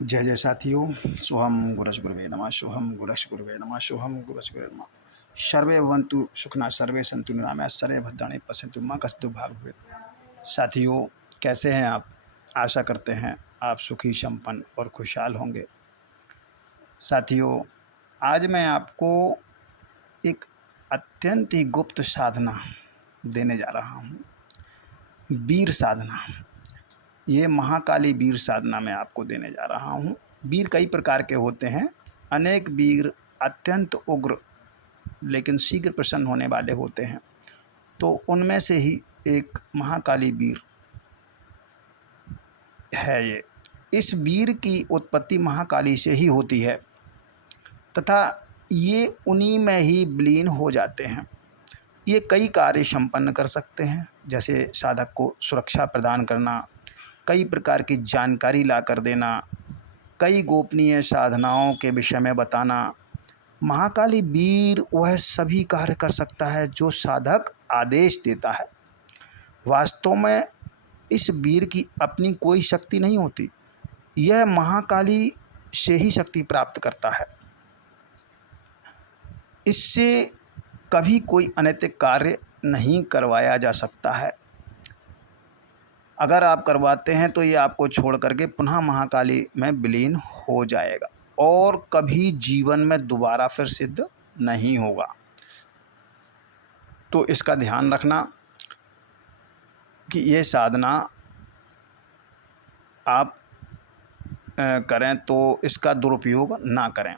जय जय साथियों। सोहम गुरज गुरुवे नमः। सोहम गुरज गुरुवे नमः। सोहम गुरज गुरुवे नमः। सर्वे भवन्तु सुखिनः सर्वे सन्तु निरामयाः सर्वे भद्राणि पश्यन्तु मा कश्चित् दुर्भाग् भवेत्। साथियों, कैसे हैं आप? आशा करते हैं आप सुखी संपन्न और खुशहाल होंगे। साथियों, आज मैं आपको एक अत्यंत ही गुप्त साधना देने जा रहा हूँ। वीर साधना। ये महाकाली वीर साधना मैं आपको देने जा रहा हूँ। वीर कई प्रकार के होते हैं। अनेक वीर अत्यंत उग्र लेकिन शीघ्र प्रसन्न होने वाले होते हैं। तो उनमें से ही एक महाकाली वीर है ये। इस वीर की उत्पत्ति महाकाली से ही होती है तथा ये उन्हीं में ही विलीन हो जाते हैं। ये कई कार्य संपन्न कर सकते हैं, जैसे साधक को सुरक्षा प्रदान करना, कई प्रकार की जानकारी ला कर देना, कई गोपनीय साधनाओं के विषय में बताना। महाकाली वीर वह सभी कार्य कर सकता है जो साधक आदेश देता है। वास्तव में इस वीर की अपनी कोई शक्ति नहीं होती, यह महाकाली से ही शक्ति प्राप्त करता है। इससे कभी कोई अनैतिक कार्य नहीं करवाया जा सकता है। अगर आप करवाते हैं तो ये आपको छोड़ करके पुनः महाकाली में विलीन हो जाएगा और कभी जीवन में दोबारा फिर सिद्ध नहीं होगा। तो इसका ध्यान रखना कि ये साधना आप करें तो इसका दुरुपयोग ना करें।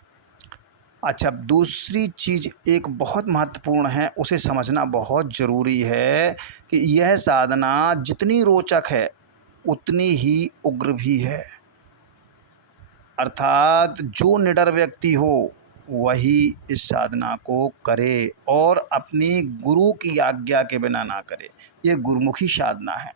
अच्छा, दूसरी चीज़ एक बहुत महत्वपूर्ण है, उसे समझना बहुत ज़रूरी है कि यह साधना जितनी रोचक है उतनी ही उग्र भी है। अर्थात जो निडर व्यक्ति हो वही इस साधना को करे और अपनी गुरु की आज्ञा के बिना ना करे। ये गुरुमुखी साधना है,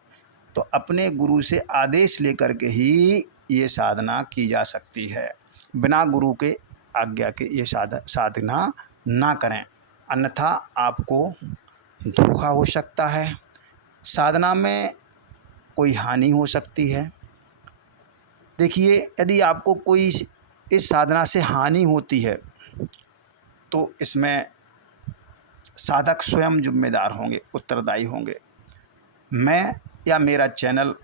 तो अपने गुरु से आदेश लेकर के ही ये साधना की जा सकती है। बिना गुरु के आज्ञा के ये साधना ना करें, अन्यथा आपको धोखा हो सकता है, साधना में कोई हानि हो सकती है। देखिए, यदि आपको कोई इस साधना से हानि होती है तो इसमें साधक स्वयं जिम्मेदार होंगे, उत्तरदायी होंगे। मैं या मेरा चैनल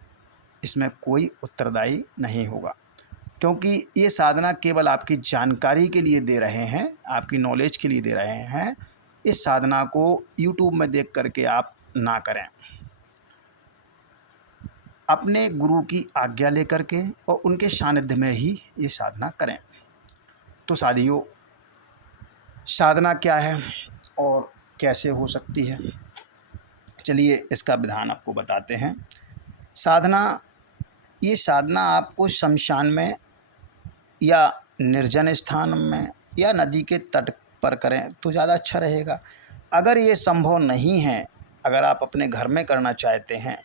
इसमें कोई उत्तरदायी नहीं होगा, क्योंकि ये साधना केवल आपकी जानकारी के लिए दे रहे हैं, आपकी नॉलेज के लिए दे रहे हैं। इस साधना को यूट्यूब में देख करके आप ना करें, अपने गुरु की आज्ञा लेकर के और उनके सानिध्य में ही ये साधना करें। तो साथियों, साधना क्या है और कैसे हो सकती है, चलिए इसका विधान आपको बताते हैं। ये साधना आपको शमशान में या निर्जन स्थान में या नदी के तट पर करें तो ज़्यादा अच्छा रहेगा। अगर ये संभव नहीं है, अगर आप अपने घर में करना चाहते हैं,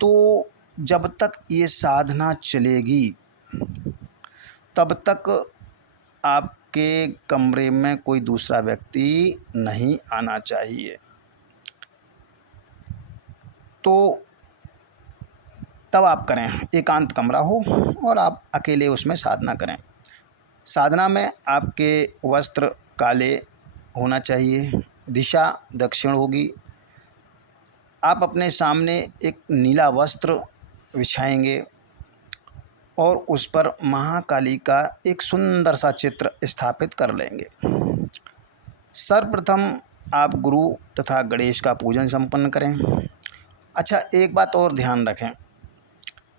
तो जब तक ये साधना चलेगी तब तक आपके कमरे में कोई दूसरा व्यक्ति नहीं आना चाहिए। तो तब आप करें, एकांत कमरा हो और आप अकेले उसमें साधना करें। साधना में आपके वस्त्र काले होना चाहिए, दिशा दक्षिण होगी। आप अपने सामने एक नीला वस्त्र बिछाएंगे और उस पर महाकाली का एक सुंदर सा चित्र स्थापित कर लेंगे। सर्वप्रथम आप गुरु तथा गणेश का पूजन संपन्न करें। अच्छा, एक बात और ध्यान रखें,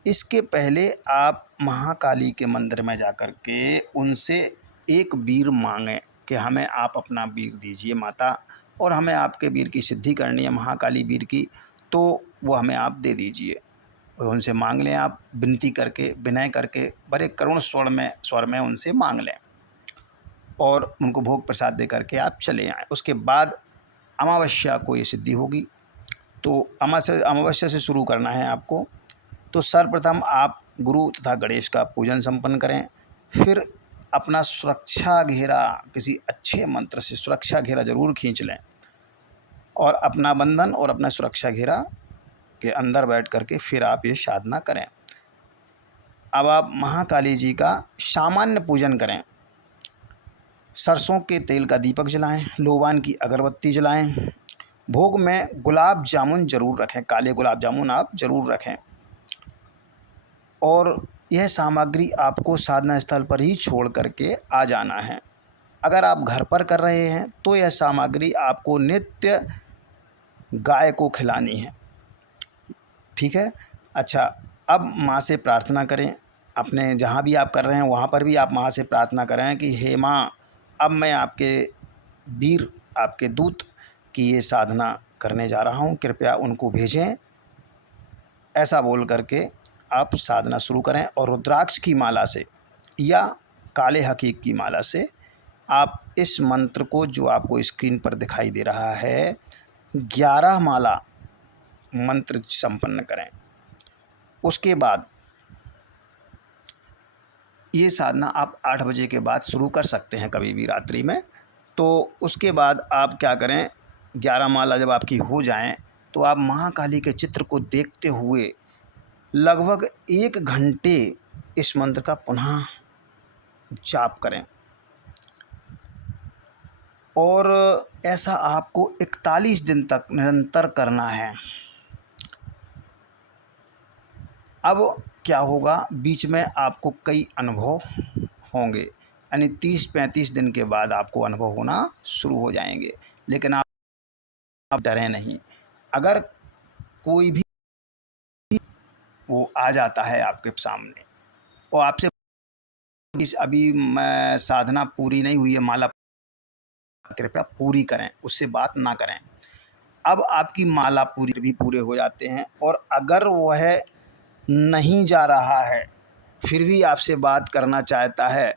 इसके पहले आप महाकाली के मंदिर में जाकर के उनसे एक वीर मांगें कि हमें आप अपना वीर दीजिए माता, और हमें आपके वीर की सिद्धि करनी है, महाकाली वीर की, तो वो हमें आप दे दीजिए। और उनसे मांग लें, आप विनती करके, विनय करके, बड़े करुण स्वर में उनसे मांग लें और उनको भोग प्रसाद दे करके आप चले आएँ। उसके बाद अमावस्या को ये सिद्धि होगी। तो अमावस्या से शुरू करना है आपको। तो सर्वप्रथम आप गुरु तथा गणेश का पूजन संपन्न करें, फिर अपना सुरक्षा घेरा, किसी अच्छे मंत्र से सुरक्षा घेरा जरूर खींच लें और अपना बंधन और अपना सुरक्षा घेरा के अंदर बैठ करके फिर आप ये साधना करें। अब आप महाकाली जी का सामान्य पूजन करें। सरसों के तेल का दीपक जलाएं, लोबान की अगरबत्ती जलाएं। भोग में गुलाब जामुन ज़रूर रखें, काले गुलाब जामुन आप ज़रूर रखें। और यह सामग्री आपको साधना स्थल पर ही छोड़ करके आ जाना है। अगर आप घर पर कर रहे हैं तो यह सामग्री आपको नित्य गाय को खिलानी है। ठीक है। अच्छा, अब माँ से प्रार्थना करें। अपने जहाँ भी आप कर रहे हैं वहाँ पर भी आप माँ से प्रार्थना करें कि हे माँ, अब मैं आपके वीर, आपके दूत की ये साधना करने जा रहा हूँ, कृपया उनको भेजें। ऐसा बोल करके आप साधना शुरू करें और रुद्राक्ष की माला से या काले हकीक की माला से आप इस मंत्र को, जो आपको स्क्रीन पर दिखाई दे रहा है, 11 माला मंत्र संपन्न करें। उसके बाद ये साधना आप 8 बजे के बाद शुरू कर सकते हैं, कभी भी रात्रि में। तो उसके बाद आप क्या करें, 11 माला जब आपकी हो जाएं तो आप महाकाली के चित्र को देखते हुए लगभग 1 घंटे इस मंत्र का पुनः जाप करें। और ऐसा आपको 41 दिन तक निरंतर करना है। अब क्या होगा, बीच में आपको कई अनुभव होंगे, यानी 30-35 दिन के बाद आपको अनुभव होना शुरू हो जाएंगे। लेकिन आप डरें नहीं। अगर कोई भी वो आ जाता है आपके सामने और आपसे अभी मैं साधना पूरी नहीं हुई है, माला कृपया पूरी करें, उससे बात ना करें। अब आपकी माला पूरे हो जाते हैं और अगर वह नहीं जा रहा है, फिर भी आपसे बात करना चाहता है,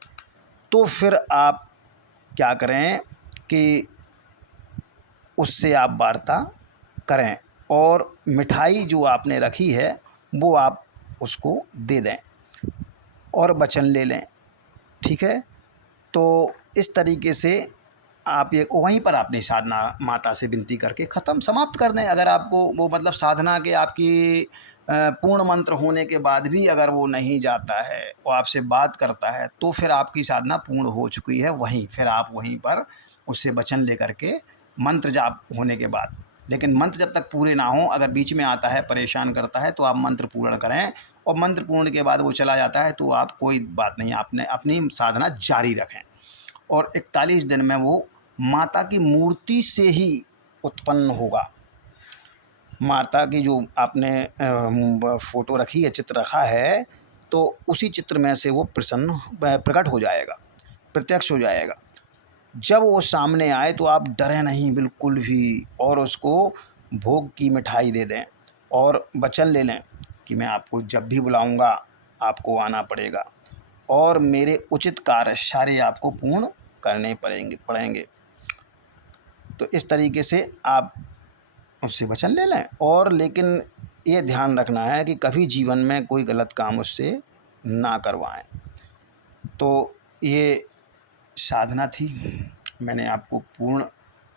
तो फिर आप क्या करें कि उससे आप वार्ता करें और मिठाई जो आपने रखी है वो आप उसको दे दें और वचन ले लें। ठीक है। तो इस तरीके से आप ये वहीं पर अपनी साधना माता से विनती करके ख़त्म समाप्त कर दें। अगर आपको वो मतलब साधना के आपकी पूर्ण मंत्र होने के बाद भी अगर वो नहीं जाता है, वो आपसे बात करता है, तो फिर आपकी साधना पूर्ण हो चुकी है। वहीं फिर आप वहीं पर उससे वचन लेकर के मंत्र जाप होने के बाद, लेकिन मंत्र जब तक पूरे ना हों, अगर बीच में आता है परेशान करता है तो आप मंत्र पूर्ण करें। और मंत्र पूर्ण के बाद वो चला जाता है तो आप कोई बात नहीं, आपने अपनी साधना जारी रखें। और 41 दिन में वो माता की मूर्ति से ही उत्पन्न होगा। माता की जो आपने फ़ोटो रखी है, चित्र रखा है, तो उसी चित्र में से वो प्रकट हो जाएगा, प्रत्यक्ष हो जाएगा। जब वो सामने आए तो आप डरें नहीं बिल्कुल भी, और उसको भोग की मिठाई दे दें और वचन ले लें कि मैं आपको जब भी बुलाऊंगा आपको आना पड़ेगा और मेरे उचित कार्य सारे आपको पूर्ण करने पड़ेंगे। तो इस तरीके से आप उससे वचन ले लें। और लेकिन ये ध्यान रखना है कि कभी जीवन में कोई गलत काम उससे ना करवाएं। तो ये साधना थी, मैंने आपको पूर्ण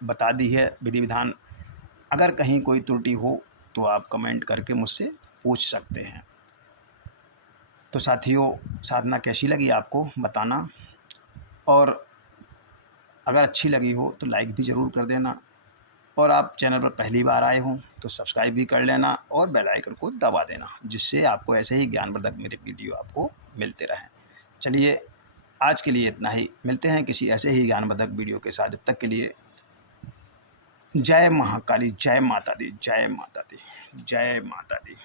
बता दी है विधि विधान। अगर कहीं कोई त्रुटि हो तो आप कमेंट करके मुझसे पूछ सकते हैं। तो साथियों, साधना कैसी लगी आपको बताना, और अगर अच्छी लगी हो तो लाइक भी ज़रूर कर देना, और आप चैनल पर पहली बार आए हों तो सब्सक्राइब भी कर लेना और बेल आइकन को दबा देना, जिससे आपको ऐसे ही ज्ञानवर्धक मेरे वीडियो आपको मिलते रहें। चलिए, आज के लिए इतना ही। मिलते हैं किसी ऐसे ही ज्ञानवर्धक वीडियो के साथ। जब तक के लिए जय महाकाली, जय माता दी, जय माता दी, जय माता दी।